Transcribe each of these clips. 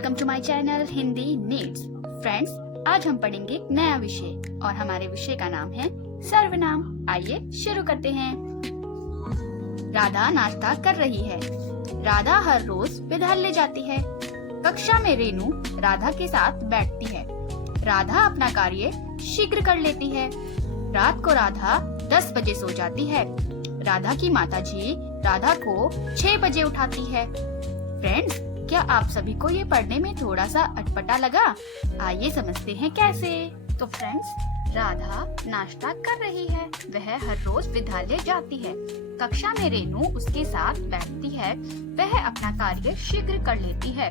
Welcome to my channel Hindi needs. Friends, आज हम पढ़ेंगे एक नया विषय और हमारे विषय का नाम है सर्वनाम। आइए शुरू करते हैं। राधा नाश्ता कर रही है। राधा हर रोज विद्यालय जाती है। कक्षा में रेनू राधा के साथ बैठती है। राधा अपना कार्य शीघ्र कर लेती है। रात को राधा 10 बजे सो जाती है। राधा की माताजी राधा को 6 बजे उठाती है। फ्रेंड्स, क्या आप सभी को ये पढ़ने में थोड़ा सा अटपटा लगा? आइए समझते हैं कैसे। तो फ्रेंड्स, राधा नाश्ता कर रही है। वह हर रोज विद्यालय जाती है। कक्षा में रेनू उसके साथ बैठती है। वह अपना कार्य शीघ्र कर लेती है।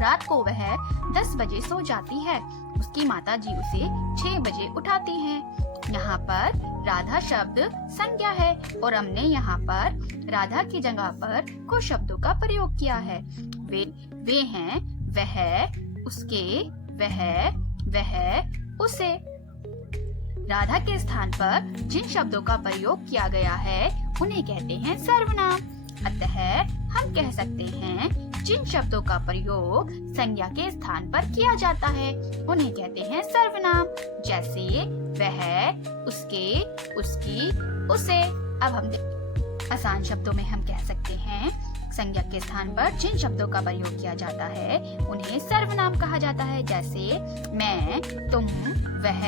रात को वह 10 बजे सो जाती है। उसकी माताजी उसे 6 बजे उठाती हैं। यहाँ पर राधा शब्द संज्ञा है और हमने यहाँ पर राधा की जगह पर कुछ शब्दों का प्रयोग किया है। वे हैं वह, उसके, वह, उसे। राधा के स्थान पर जिन शब्दों का प्रयोग किया गया है उन्हें कहते हैं सर्वनाम। अतः हम कह सकते हैं जिन शब्दों का प्रयोग संज्ञा के स्थान पर किया जाता है उन्हें कहते हैं सर्वनाम। जैसे वह, उसके, उसकी, उसे। अब हम आसान शब्दों में हम कह सकते हैं संज्ञा के स्थान पर जिन शब्दों का प्रयोग किया जाता है उन्हें सर्वनाम कहा जाता है। जैसे मैं, तुम, वह,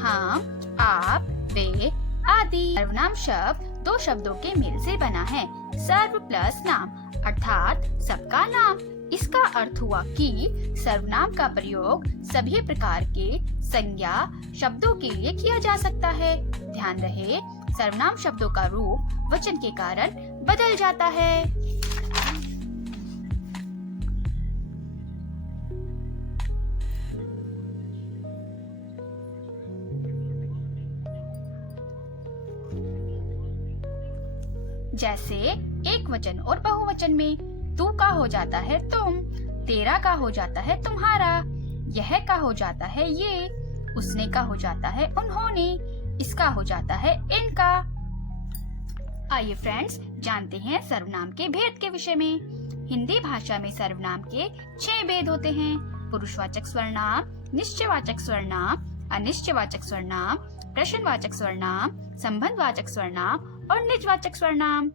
हम, आप, वे आदि। सर्वनाम शब्द दो शब्दों के मेल से बना है, सर्व प्लस नाम, अर्थात सबका नाम। इसका अर्थ हुआ कि सर्वनाम का प्रयोग सभी प्रकार के संज्ञा शब्दों के लिए किया जा सकता है। ध्यान रहे, सर्वनाम शब्दों का रूप वचन के कारण बदल जाता है। जैसे एक वचन और बहुवचन में तू का हो जाता है तुम, तेरा का हो जाता है तुम्हारा, यह का हो जाता है ये, उसने का हो जाता है उन्होंने, इसका हो जाता है इनका। आइए फ्रेंड्स, जानते हैं सर्वनाम के भेद के विषय में। हिंदी भाषा में सर्वनाम के 6 भेद होते हैं। पुरुषवाचक सर्वनाम, निश्चयवाचक सर्वनाम, अनिश्चयवाचक सर्वनाम, प्रश्नवाचक सर्वनाम, संबंधवाचक सर्वनाम और निजवाचक सर्वनाम।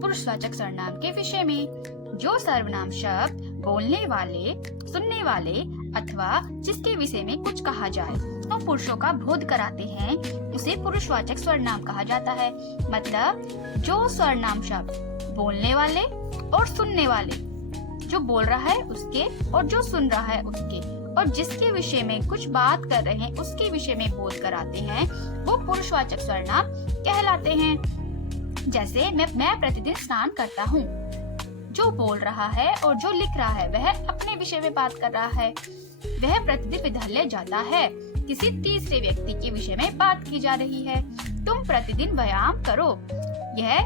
पुरुषवाचक सर्वनाम के विषय में जो सर्वनाम शब्द बोलने वाले, सुनने वाले अथवा जिसके विषय में कुछ कहा जाए तो पुरुषों का बोध कराते हैं उसे पुरुषवाचक सर्वनाम कहा जाता है। मतलब जो सर्वनाम शब्द बोलने वाले और सुनने वाले, जो बोल रहा है उसके और जो सुन रहा है उसके और जिसके विषय में कुछ बात कर रहे हैं उसके विषय में बोध कराते हैं वो पुरुषवाचक सर्वनाम कहलाते हैं। जैसे मैं प्रतिदिन स्नान करता हूँ। जो बोल रहा है और जो लिख रहा है वह अपने विषय में बात कर रहा है। वह प्रतिदिन विद्यालय जाता है, किसी तीसरे व्यक्ति के विषय में बात की जा रही है। तुम प्रतिदिन व्यायाम करो, यह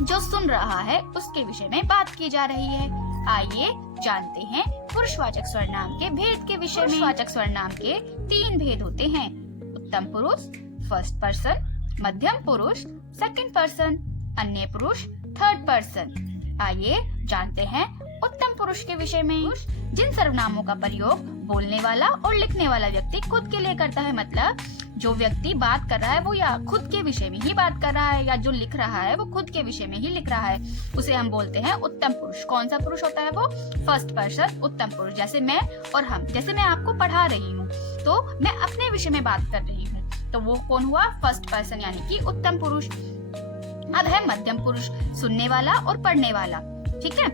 जो सुन रहा है उसके विषय में बात की जा रही है। आइए जानते हैं पुरुषवाचक सर्वनाम के भेद के विषय में। पुरुषवाचक सर्वनाम के 3 भेद होते हैं, उत्तम पुरुष फर्स्ट पर्सन, मध्यम पुरुष सेकंड पर्सन, अन्य पुरुष थर्ड पर्सन। आइए जानते हैं उत्तम पुरुष के विषय में। जिन सर्वनामों का प्रयोग बोलने वाला और लिखने वाला व्यक्ति खुद के लिए करता है, मतलब जो व्यक्ति बात कर रहा है वो या खुद के विषय में ही बात कर रहा है या जो लिख रहा है वो खुद के विषय में ही लिख रहा है, उसे हम बोलते हैं उत्तम पुरुष। कौन सा पुरुष होता है वो? फर्स्ट पर्सन उत्तम पुरुष। जैसे मैं और हम, जैसे मैं आपको पढ़ा रही हूँ तो मैं अपने विषय में बात कर रही हूँ तो वो कौन हुआ? फर्स्ट पर्सन यानी कि उत्तम पुरुष। अब है मध्यम पुरुष, सुनने वाला और पढ़ने वाला। ठीक है,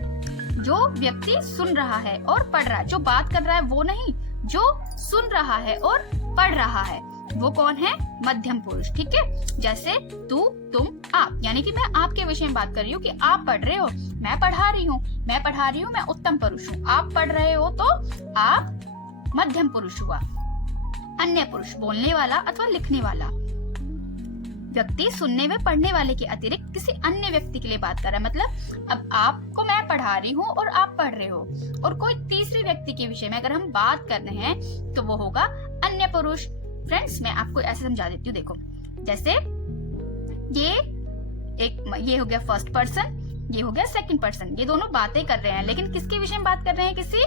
जो व्यक्ति सुन रहा है और पढ़ रहा है, जो बात कर रहा है वो नहीं, जो सुन रहा है और पढ़ रहा है वो कौन है? मध्यम पुरुष। ठीक है, जैसे तू, तुम, आप, यानी कि मैं आपके विषय में बात कर रही हूँ कि आप पढ़ रहे हो, मैं पढ़ा रही हूँ, मैं उत्तम पुरुष हूँ। आप पढ़ रहे हो तो आप मध्यम पुरुष हुआ। अन्य पुरुष, बोलने वाला अथवा लिखने वाला व्यक्ति सुनने व पढ़ने वाले के अतिरिक्त किसी अन्य व्यक्ति के लिए बात कर रहा है। मतलब अब आपको मैं पढ़ा रही हूँ और आप पढ़ रहे हो और कोई तीसरे व्यक्ति के विषय में अगर हम बात कर रहे हैं तो वो होगा अन्य पुरुष। फ्रेंड्स, मैं आपको ऐसे समझा देती हूँ। देखो, जैसे ये हो गया फर्स्ट पर्सन, ये हो गया सेकंड पर्सन। ये दोनों बातें कर रहे हैं, लेकिन किसके विषय में बात कर रहे हैं? किसी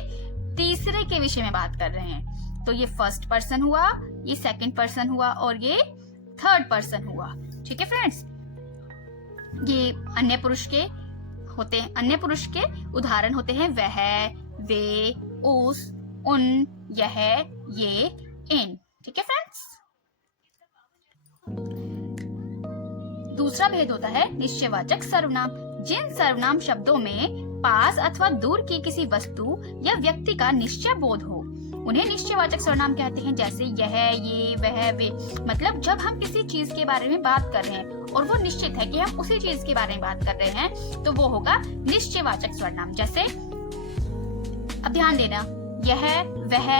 तीसरे के विषय में बात कर रहे हैं। तो ये फर्स्ट पर्सन हुआ, ये सेकंड पर्सन हुआ और ये थर्ड पर्सन हुआ। ठीक है फ्रेंड्स, ये अन्य पुरुष के होते हैं। अन्य पुरुष के उदाहरण होते हैं वह, वे, उस, उन, यह, ये, इन। ठीक है फ्रेंड्स। दूसरा भेद होता है निश्चयवाचक सर्वनाम। जिन सर्वनाम शब्दों में पास अथवा दूर की किसी वस्तु या व्यक्ति का निश्चय बोध हो, उन्हें निश्चयवाचक सर्वनाम कहते हैं। जैसे यह, ये, वह, वे। मतलब जब हम किसी चीज के बारे में बात कर रहे हैं और वो निश्चित है कि हम उसी चीज के बारे में बात कर रहे हैं, तो वो होगा निश्चयवाचक सर्वनाम। जैसे अब ध्यान देना, यह, वह,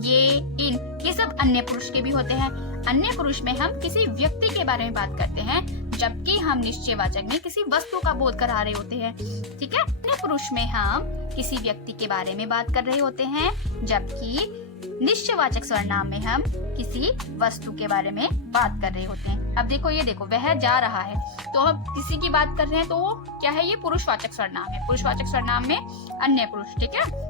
ये, इन, ये सब अन्य पुरुष के भी होते हैं। अन्य पुरुष में हम किसी व्यक्ति के बारे में बात करते हैं, जबकि हम निश्चयवाचक में किसी वस्तु का बोध करा रहे होते हैं। ठीक है, अन्य पुरुष में हम किसी व्यक्ति के बारे में बात कर रहे होते हैं, जबकि निश्चयवाचक सर्वनाम में हम किसी वस्तु के बारे में बात कर रहे होते हैं। अब देखो, ये देखो, वह जा रहा है, तो हम किसी की बात कर रहे हैं, तो वो क्या है? ये पुरुषवाचक सर्वनाम है। पुरुषवाचक सर्वनाम में अन्य पुरुष। ठीक है।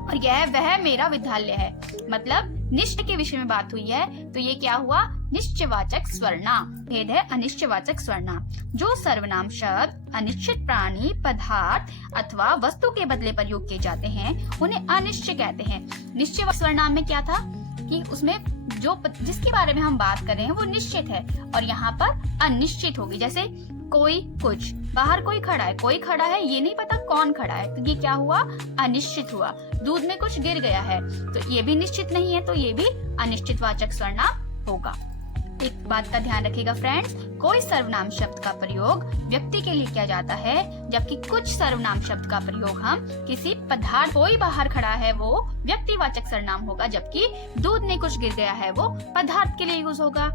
और यह, वह मेरा विद्यालय है, मतलब निश्चय के विषय में बात हुई है, तो ये क्या हुआ? निश्चयवाचक सर्वनाम। भेद है अनिश्चयवाचक सर्वनाम। जो सर्वनाम शब्द अनिश्चित प्राणी, पदार्थ अथवा वस्तु के बदले प्रयोग किए जाते हैं, उन्हें अनिश्चय कहते हैं। निश्चय सर्वनाम में क्या था कि उसमें जो जिसके बारे में हम बात कर रहे हैं वो निश्चित है, और यहाँ पर अनिश्चित होगी। जैसे कोई, कुछ, बाहर कोई खड़ा है, कोई खड़ा है, ये नहीं पता कौन खड़ा है, तो ये क्या हुआ? अनिश्चित हुआ। दूध में कुछ गिर गया है, तो ये भी निश्चित नहीं है, तो ये भी अनिश्चितवाचक सर्वनाम होगा। एक बात का ध्यान रखिएगा फ्रेंड्स, कोई सर्वनाम शब्द का प्रयोग व्यक्ति के लिए किया जाता है, जबकि कुछ सर्वनाम शब्द का प्रयोग हम किसी पदार्थ, कोई बाहर खड़ा है वो व्यक्तिवाचक सर्वनाम होगा, जबकि दूध में कुछ गिर गया है वो पदार्थ के लिए यूज होगा।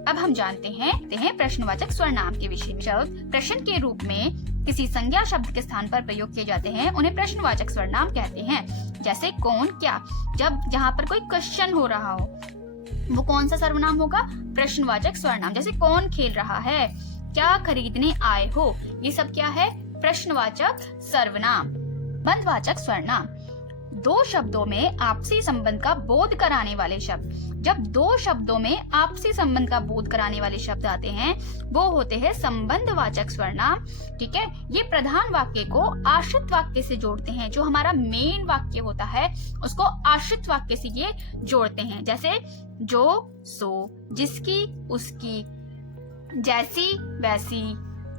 अब हम जानते हैं प्रश्नवाचक सर्वनाम के विषय में। शब्द प्रश्न के रूप में किसी संज्ञा शब्द के स्थान पर प्रयोग किए जाते हैं, उन्हें प्रश्नवाचक सर्वनाम कहते हैं। जैसे कौन, क्या। जब जहाँ पर कोई क्वेश्चन हो रहा हो, वो कौन सा सर्वनाम होगा? प्रश्नवाचक सर्वनाम। जैसे कौन खेल रहा है, क्या खरीदने आए हो, ये सब क्या है? प्रश्नवाचक सर्वनाम। बंधवाचक सर्वनाम। दो शब्दों में आपसी संबंध का बोध कराने वाले शब्द। जब दो शब्दों में आपसी संबंध का बोध कराने वाले शब्द आते हैं, वो होते हैं संबंधवाचक सर्वनाम। ठीक है, ये प्रधान वाक्य को आश्रित वाक्य से जोड़ते हैं। जो हमारा मेन वाक्य होता है उसको आश्रित वाक्य से ये जोड़ते हैं। जैसे जो, सो, जिसकी, उसकी, जैसी, वैसी,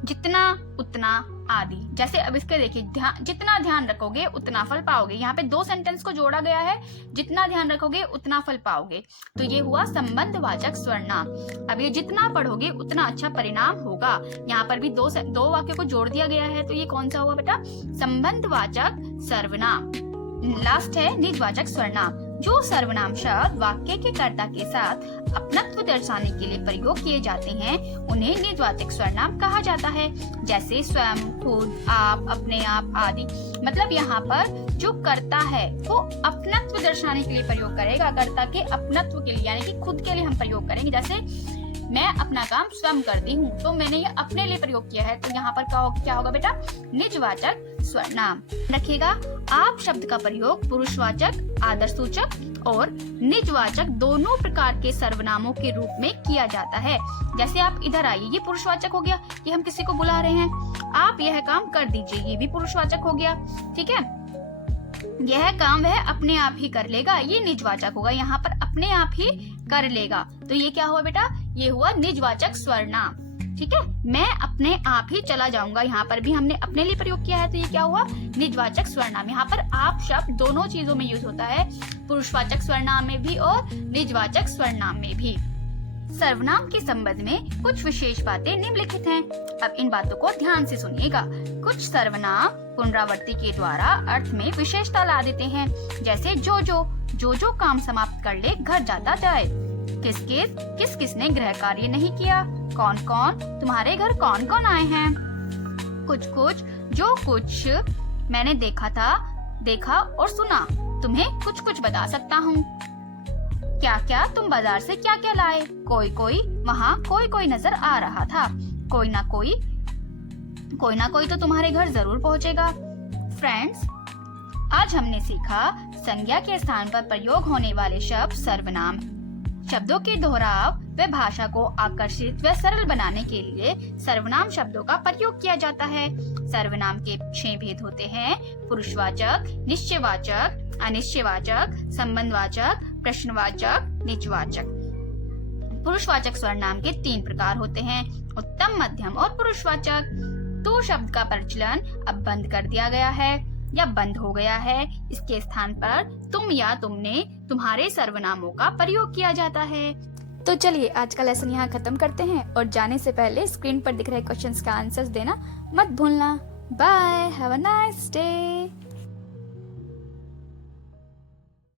जितना, उतना आदि। जैसे अब इसके देखिए, जितना ध्यान रखोगे उतना फल पाओगे। यहाँ पे दो सेंटेंस को जोड़ा गया है, जितना ध्यान रखोगे उतना फल पाओगे, तो ये हुआ संबंधवाचक सर्वनाम। अब ये जितना पढ़ोगे उतना अच्छा परिणाम होगा। यहाँ पर भी दो वाक्यों को जोड़ दिया गया है, तो ये कौन सा हुआ बेटा? संबंधवाचक सर्वनाम। लास्ट है निजवाचक सर्वनाम। जो सर्वनाम शब्द वाक्य के कर्ता के साथ अपनत्व दर्शाने के लिए प्रयोग किए जाते हैं, उन्हें निजवाचक सर्वनाम कहा जाता है। जैसे स्वयं, खुद, आप, अपने आप आदि। मतलब यहाँ पर जो कर्ता है वो अपनत्व दर्शाने के लिए प्रयोग करेगा, कर्ता के अपनत्व के लिए, यानी कि खुद के लिए हम प्रयोग करेंगे। जैसे मैं अपना काम स्वयं करती हूँ, तो मैंने ये अपने लिए प्रयोग किया है, तो यहाँ पर क्या होगा बेटा? निजवाचक सर्वनाम। रखिएगा, आप शब्द का प्रयोग पुरुषवाचक, आदर्शसूचक और निजवाचक दोनों प्रकार के सर्वनामों के रूप में किया जाता है। जैसे आप इधर आइए, ये पुरुषवाचक हो गया, ये हम किसी को बुला रहे हैं। आप यह काम कर दीजिए, ये भी पुरुषवाचक हो गया। ठीक है, यह काम वह अपने आप ही कर लेगा, ये निजवाचक होगा। यहाँ पर अपने आप ही कर लेगा, तो ये क्या हुआ बेटा? ये हुआ निजवाचक सर्वनाम। ठीक है, मैं अपने आप ही चला जाऊंगा, यहाँ पर भी हमने अपने लिए प्रयोग किया है, तो ये क्या हुआ? निजवाचक सर्वनाम। यहाँ पर आप शब्द दोनों चीजों में यूज होता है, पुरुषवाचक सर्वनाम में भी और निजवाचक सर्वनाम में भी। सर्वनाम के संबंध में कुछ विशेष बातें निम्नलिखित हैं। अब इन बातों को ध्यान से सुनिएगा। कुछ सर्वनाम पुनरावृत्ति के द्वारा अर्थ में विशेषता ला देते हैं। जैसे जो काम समाप्त कर ले घर जाता जाए, किस किसने गृह कार्य नहीं किया, कौन कौन, तुम्हारे घर कौन कौन आए हैं, कुछ मैंने देखा और सुना, तुम्हें कुछ बता सकता हूँ, क्या तुम बाजार से क्या लाए, कोई वहाँ कोई नजर आ रहा था, कोई ना कोई कोई ना कोई तो तुम्हारे घर जरूर पहुंचेगा। फ्रेंड्स, आज हमने सीखा संज्ञा के स्थान पर प्रयोग होने वाले शब्द सर्वनाम। शब्दों के दोहराव व भाषा को आकर्षित व सरल बनाने के लिए सर्वनाम शब्दों का प्रयोग किया जाता है। सर्वनाम के 6 भेद होते हैं: पुरुषवाचक, निश्चयवाचक, अनिश्चयवाचक, संबंधवाचक, प्रश्नवाचक, निजवाचक। पुरुषवाचक सर्वनाम के 3 प्रकार होते हैं: उत्तम, मध्यम और पुरुषवाचक। तो शब्द का प्रचलन अब बंद कर दिया गया है या बंद हो गया है। इसके स्थान पर तुम या तुमने, तुम्हारे सर्वनामों का प्रयोग किया जाता है। तो चलिए आज का लेसन यहाँ खत्म करते हैं और जाने से पहले स्क्रीन पर दिख रहे क्वेश्चंस का आंसर्स देना मत भूलना। Bye, have a nice day.